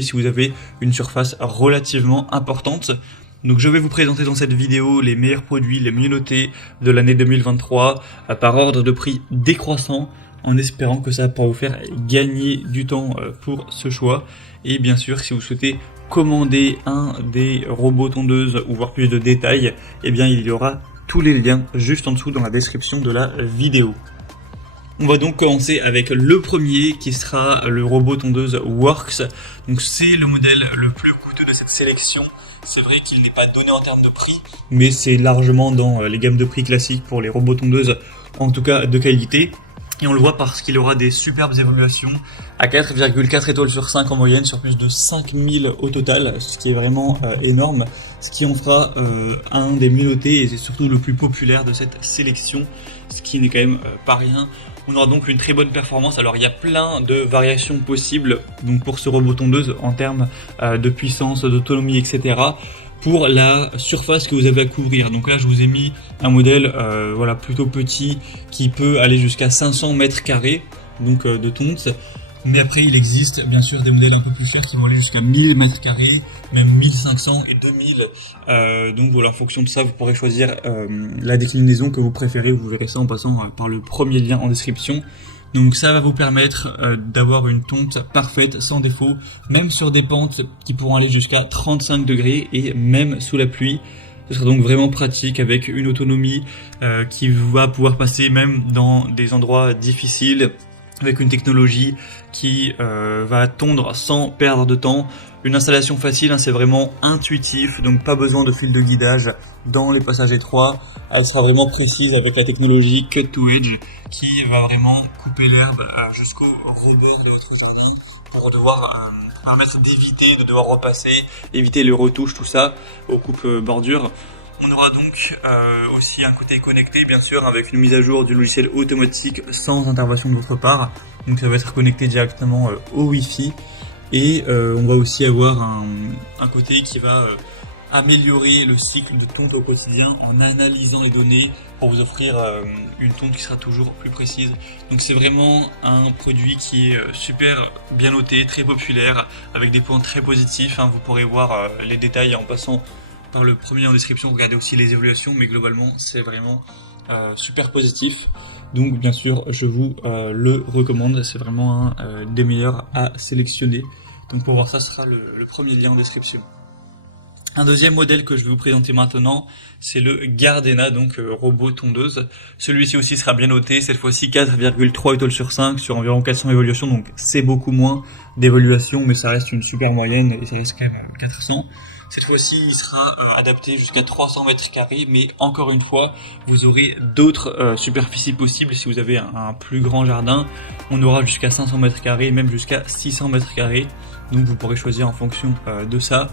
si vous avez une surface relativement importante. Donc je vais vous présenter dans cette vidéo les meilleurs produits, les mieux notés de l'année 2023 par ordre de prix décroissant, en espérant que ça pourra vous faire gagner du temps pour ce choix. Et bien sûr, si vous souhaitez commander un des robots tondeuses ou voir plus de détails, eh bien il y aura tous les liens juste en dessous dans la description de la vidéo. On va donc commencer avec le premier qui sera le robot tondeuse Worx. Donc c'est le modèle le plus coûteux de cette sélection. C'est vrai qu'il n'est pas donné en termes de prix, mais c'est largement dans les gammes de prix classiques pour les robots tondeuses, en tout cas de qualité. Et on le voit parce qu'il aura des superbes évaluations à 4,4 étoiles sur 5 en moyenne sur plus de 5000 au total, ce qui est vraiment énorme, ce qui en fera un des mieux notés et c'est surtout le plus populaire de cette sélection, ce qui n'est quand même pas rien. On aura donc une très bonne performance. Alors il y a plein de variations possibles donc pour ce robot tondeuse en termes de puissance, d'autonomie, etc. pour la surface que vous avez à couvrir. Donc là je vous ai mis un modèle voilà, plutôt petit qui peut aller jusqu'à 500 mètres carrés donc de tonte. Mais après il existe bien sûr des modèles un peu plus chers qui vont aller jusqu'à 1000 mètres carrés, même 1500 et 2000. Donc voilà, en fonction de ça vous pourrez choisir la déclinaison que vous préférez. Vous verrez ça en passant par le premier lien en description. Donc ça va vous permettre d'avoir une tonte parfaite, sans défaut, même sur des pentes qui pourront aller jusqu'à 35 degrés et même sous la pluie. Ce sera donc vraiment pratique avec une autonomie qui va pouvoir passer même dans des endroits difficiles, avec une technologie qui va tondre sans perdre de temps. Une installation facile, hein, c'est vraiment intuitif, donc pas besoin de fil de guidage dans les passages étroits. Elle sera vraiment précise avec la technologie Cut to Edge qui va vraiment couper l'herbe jusqu'au rebord de votre jardin pour devoir permettre d'éviter de devoir repasser, éviter les retouches, tout ça, aux coupes bordures. On aura donc aussi un côté connecté bien sûr avec une mise à jour du logiciel automatique sans intervention de votre part. Donc ça va être connecté directement au Wi-Fi et on va aussi avoir un côté qui va améliorer le cycle de tonte au quotidien en analysant les données pour vous offrir une tonte qui sera toujours plus précise. Donc c'est vraiment un produit qui est super bien noté, très populaire, avec des points très positifs. Vous pourrez voir les détails en passant par le premier en description, regardez aussi les évaluations, mais globalement c'est vraiment super positif. Donc bien sûr je vous le recommande, c'est vraiment un des meilleurs à sélectionner. Donc pour voir ça, ce sera le premier lien en description. Un deuxième modèle que je vais vous présenter maintenant, c'est le Gardena, donc robot tondeuse. Celui-ci aussi sera bien noté, cette fois-ci 4,3 étoiles sur 5 sur environ 400 évaluations, donc c'est beaucoup moins d'évaluations, mais ça reste une super moyenne et ça reste quand même 400. Cette fois-ci, il sera adapté jusqu'à 300 mètres carrés, mais encore une fois, vous aurez d'autres superficies possibles si vous avez un plus grand jardin. On aura jusqu'à 500 mètres carrés, même jusqu'à 600 mètres carrés, donc vous pourrez choisir en fonction de ça.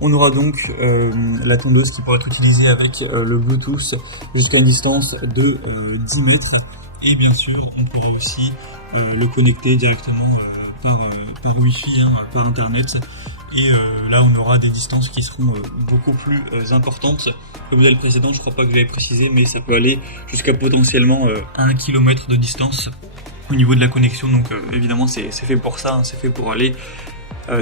On aura donc la tondeuse qui pourra être utilisée avec le Bluetooth jusqu'à une distance de 10 mètres. Et bien sûr, on pourra aussi le connecter directement par Wi-Fi, par Internet. Et là, on aura des distances qui seront beaucoup plus importantes. Le modèle précédent, je crois pas que je l'avais précisé, mais ça peut aller jusqu'à potentiellement 1 km de distance au niveau de la connexion. Donc évidemment, c'est fait pour ça, c'est fait pour aller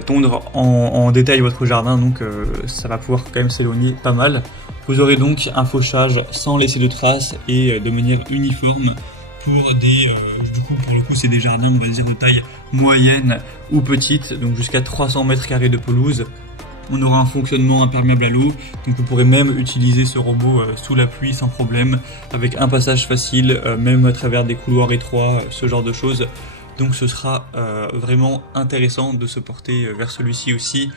tondre en détail votre jardin, donc ça va pouvoir quand même s'éloigner pas mal. Vous aurez donc un fauchage sans laisser de traces et de manière uniforme pour des pour le coup c'est des jardins on va dire de taille moyenne ou petite, donc jusqu'à 300 mètres carrés de pelouse. On aura un fonctionnement imperméable à l'eau, donc vous pourrez même utiliser ce robot sous la pluie sans problème, avec un passage facile, même à travers des couloirs étroits, ce genre de choses. Donc ce sera vraiment intéressant de se porter vers celui-ci aussi,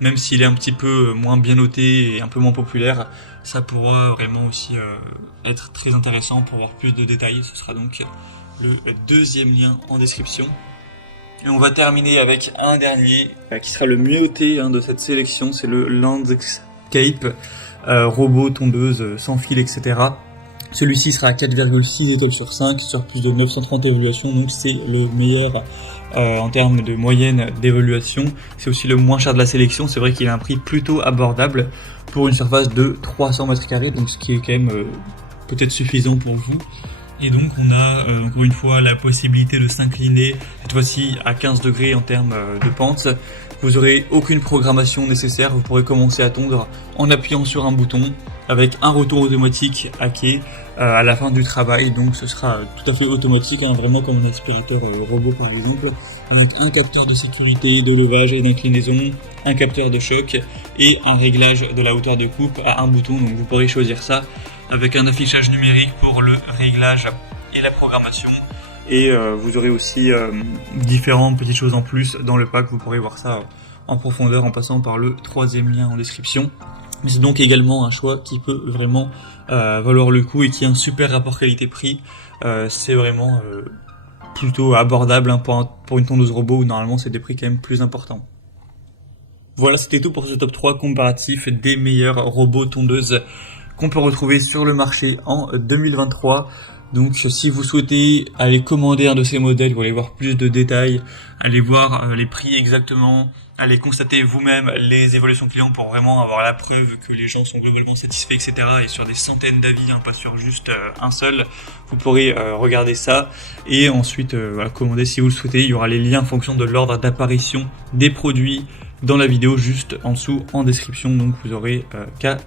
même s'il est un petit peu moins bien noté et un peu moins populaire, ça pourra vraiment aussi être très intéressant pour voir plus de détails. Ce sera donc le deuxième lien en description. Et on va terminer avec un dernier qui sera le mieux noté de cette sélection, c'est le Landscape robot tondeuse sans fil, etc. Celui-ci sera à 4,6 étoiles sur 5 sur plus de 930 évaluations, donc c'est le meilleur en termes de moyenne d'évaluation. C'est aussi le moins cher de la sélection, c'est vrai qu'il a un prix plutôt abordable pour une surface de 300 mètres carrés, donc ce qui est quand même peut-être suffisant pour vous. Et donc on a encore une fois la possibilité de s'incliner, cette fois-ci à 15 degrés en termes de pente. Vous n'aurez aucune programmation nécessaire, vous pourrez commencer à tondre en appuyant sur un bouton avec un retour automatique à quai à la fin du travail. Donc ce sera tout à fait automatique, hein, vraiment comme un aspirateur robot par exemple, avec un capteur de sécurité, de levage et d'inclinaison, un capteur de choc et un réglage de la hauteur de coupe à un bouton. Donc vous pourrez choisir ça avec un affichage numérique pour le réglage et la programmation. Et vous aurez aussi différentes petites choses en plus dans le pack. Vous pourrez voir ça en profondeur en passant par le 3e lien en description. Mais c'est donc également un choix qui peut vraiment valoir le coup et qui a un super rapport qualité-prix. C'est vraiment plutôt abordable hein, pour une tondeuse robot où normalement c'est des prix quand même plus importants. Voilà, c'était tout pour ce top 3 comparatif des meilleurs robots tondeuses qu'on peut retrouver sur le marché en 2023. Donc si vous souhaitez aller commander un de ces modèles, vous allez voir plus de détails, allez voir les prix exactement, allez constater vous-même les évolutions clients pour vraiment avoir la preuve que les gens sont globalement satisfaits, etc. Et sur des centaines d'avis, hein, pas sur juste un seul, vous pourrez regarder ça et ensuite voilà, commander si vous le souhaitez. Il y aura les liens en fonction de l'ordre d'apparition des produits dans la vidéo juste en dessous en description, donc vous aurez qu'à